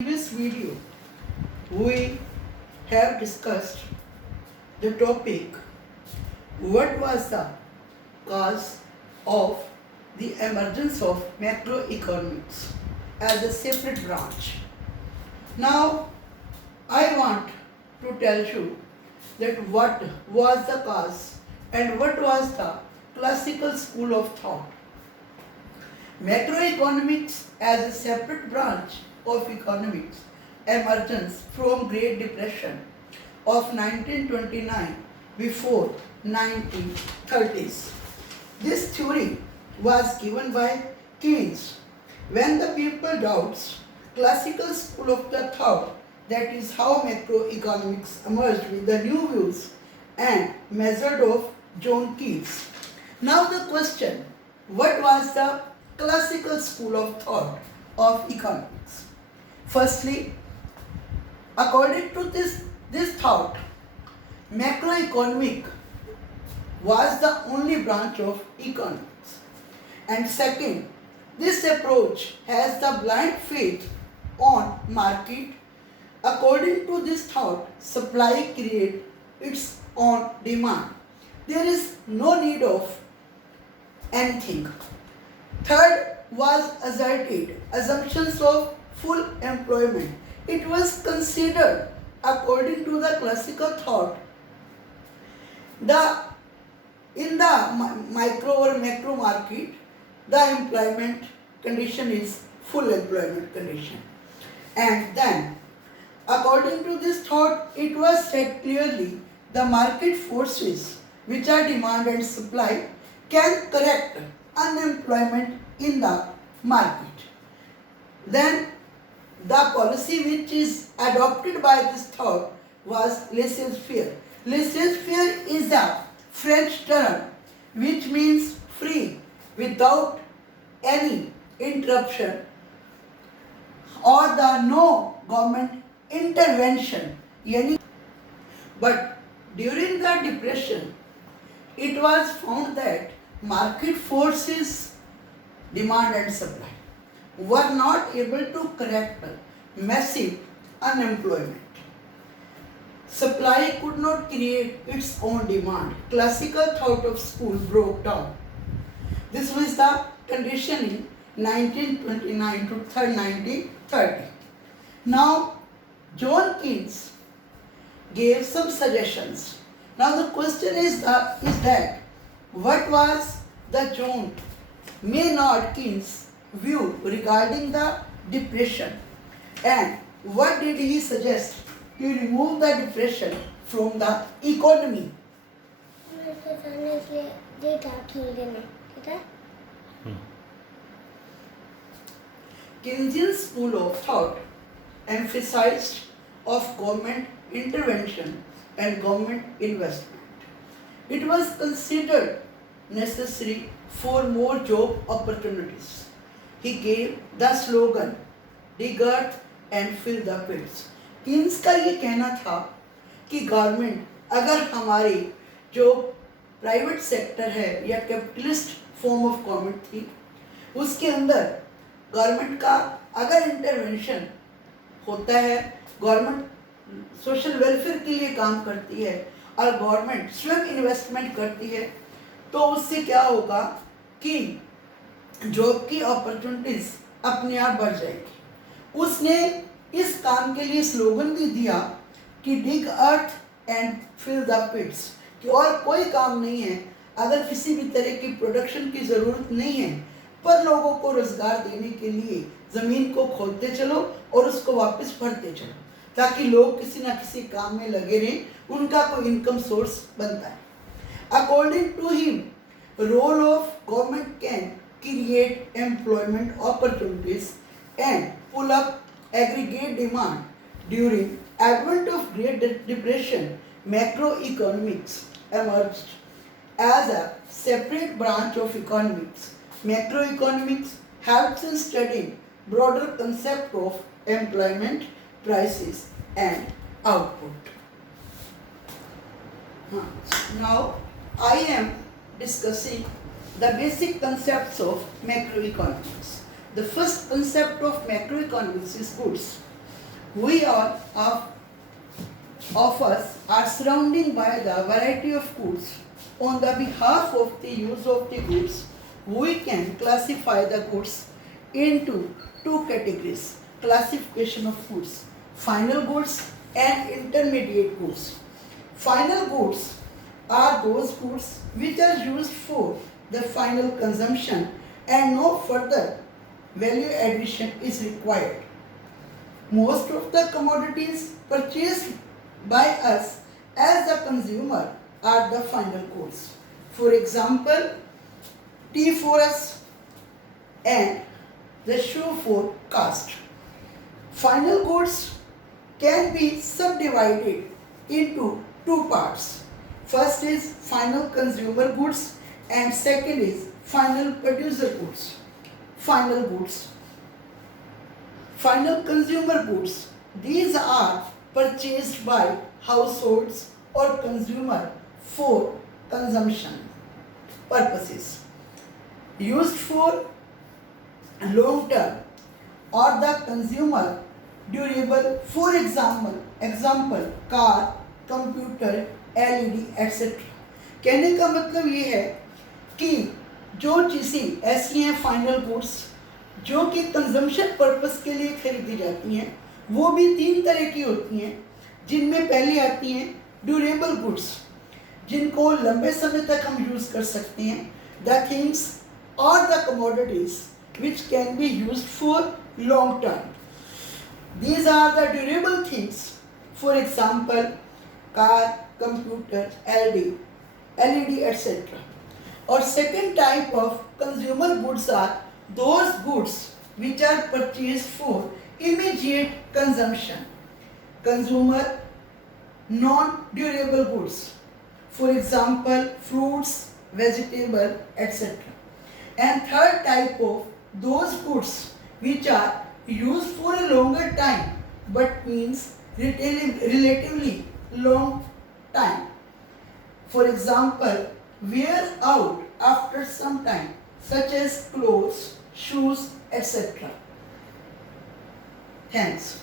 Previous video, we have discussed the topic what was the cause of the emergence of macroeconomics as a separate branch. Now, I want to tell you that what was the cause and what was the classical school of thought. Macroeconomics as a separate branch of economics emergence from Great Depression of 1929 before 1930s. This theory was given by Keynes when the people doubts classical school of the thought, that is how macroeconomics emerged with the new views and method of John Keynes. Now the question, what was the classical school of thought of economics? Firstly, according to this thought, macroeconomic was the only branch of economics. And second, this approach has the blind faith on market. According to this thought, supply creates its own demand. There is no need of anything. Third was asserted assumptions of full employment. It was considered, according to the classical thought, in the micro or macro market, the employment condition is full employment condition. And then, according to this thought, it was said clearly the market forces, which are demand and supply, can correct unemployment in the market. Then the policy which is adopted by this thought was laissez-faire. Laissez-faire is a French term which means free, without any interruption or the no government intervention. But during the depression, it was found that market forces, demand and supply, were not able to correct massive unemployment. Supply could not create its own demand. Classical thought of school broke down. This was the condition in 1929 to 1930. Now, John Keynes gave some suggestions. Now the question is that what was the John Maynard Keynes' view regarding the depression, and what did he suggest to remove the depression from the economy? Keynesian school of thought emphasized of government intervention and government investment. It was considered necessary for more job opportunities. He gave the slogan, dig earth and fill the pits. Keynes का ये कहना था कि government अगर हमारी जो private sector है या कैपिटलिस्ट फॉर्म ऑफ गवर्नमेंट थी, उसके अंदर गवर्नमेंट का अगर इंटरवेंशन होता है, गवर्नमेंट सोशल वेलफेयर के लिए काम करती है और गवर्नमेंट स्वयं इन्वेस्टमेंट करती है, तो उससे क्या होगा कि जॉब की अपॉर्चुनिटीज अपने आप बढ़ जाएगी। उसने इस काम के लिए स्लोगन भी दिया कि डिग अर्थ एंड फिल द पिट्स, कि और कोई काम नहीं है, अगर किसी भी तरह की प्रोडक्शन की ज़रूरत नहीं है, पर लोगों को रोज़गार देने के लिए ज़मीन को खोदते चलो और उसको वापस भरते चलो, ताकि लोग किसी ना किसी काम में लगे रहें, उनका कोई इनकम सोर्स बनता है। According to him, role of government can create employment opportunities and pull up aggregate demand. During advent of Great Depression, macroeconomics emerged as a separate branch of economics. Macroeconomics helps in studying broader concept of employment, prices and output. Now I am discussing the basic concepts of macroeconomics. The first concept of macroeconomics is goods. We all of us are surrounded by the variety of goods. On the behalf of the use of the goods, we can classify the goods into two categories. Classification of goods: final goods and intermediate goods. Final goods are those goods which are used for the final consumption and no further value addition is required. Most of the commodities purchased by us as the consumer are the final goods. For example, tea for us and the shoe for caste. Final goods can be subdivided into two parts. First is final consumer goods and second is final producer goods. Final goods. Final consumer goods. These are purchased by households or consumer for consumption purposes. Used for long term or the consumer durable, for example car, computer, LED etcetera. कहने का मतलब ये है कि जो चीज़ें ऐसी हैं फाइनल गुड्स जो कि कंजम्पशन पर्पस के लिए खरीदी जाती हैं, वो भी तीन तरह की होती हैं, जिनमें पहले आती हैं ड्यूरेबल गुड्स, जिनको लंबे समय तक हम यूज़ कर सकते हैं. द थिंग्स और the commodities which can be used for long term. These are the durable things. For example, car, computer, LED, etc. Or second type of consumer goods are those goods which are purchased for immediate consumption. Consumer non-durable goods. For example, fruits, vegetable, etc. And third type of those goods which are used for a longer time but means relatively long time. For example, wear out after some time, such as clothes, shoes, etc. Thanks.